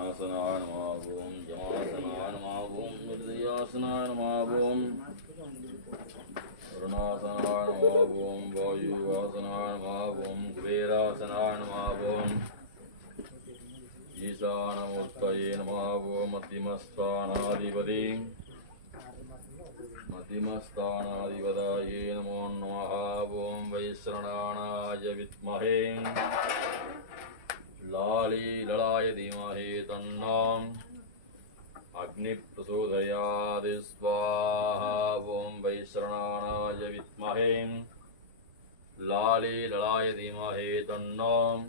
ஆசனானமாகவும் யமாசனானமாகவும் மிருதியாசனானமாகவும் வருணாசனானமாகவும் வாயுவாசனானமாகவும் குபேராசனானமாகவும் ஈசானமூர்த்தயே நமாவோம் மத்திமஸ்தானாதிபதி. மதிமஸ்தானாதிபதாயே நமோ நமஹ ஓம் வைஸ்ரணானாய வித்மஹே विद्महे लाली ललाय धीमहि तन्नाम्। अग्निप्रचोदयादि स्वाहा ॐ वैश्रणानाय विद्महे लाली ललाय धीमहि तन्नाम्।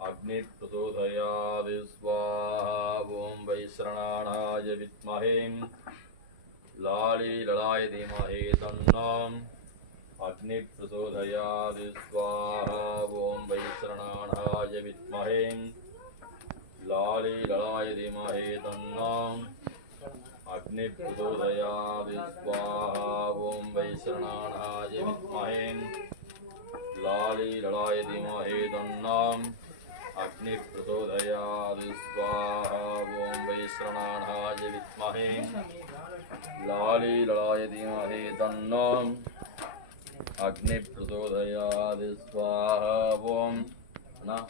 अग्निप्रचोदयादि स्वाहा ॐ वैश्रणानाय विद्महे लाली ललाय धीमहि तन्नाम्। अग्निप्रचोदयादि स्वाहा विद्महे लाली ललाय धीमहि तन्नाम् अग्निप्रचोदयादि स्वाहा ॐ वैश्रणानाय विद्महे लाली ललाय धीमहि तन्नाम् अग्निप्रचोदयादि स्वाहा ॐ वैश्रणानाय विद्महे लाली ललाय धीमहि तन्नाम् अग्निप्रचोदयादि स्वाहा ॐ न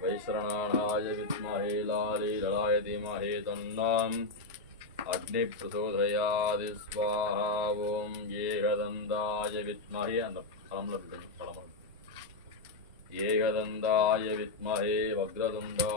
वैश्रणानाय विद्महे लाली ललाय धीमहि तन्नाम् अग्निप्रचोदयादि स्वाहा ॐ ஏகதந்தாய வித்மஹே அந்த பழம்ல இருக்கு பழம் ஏகதந்தாய வித்மஹே வக்ரதுண்டா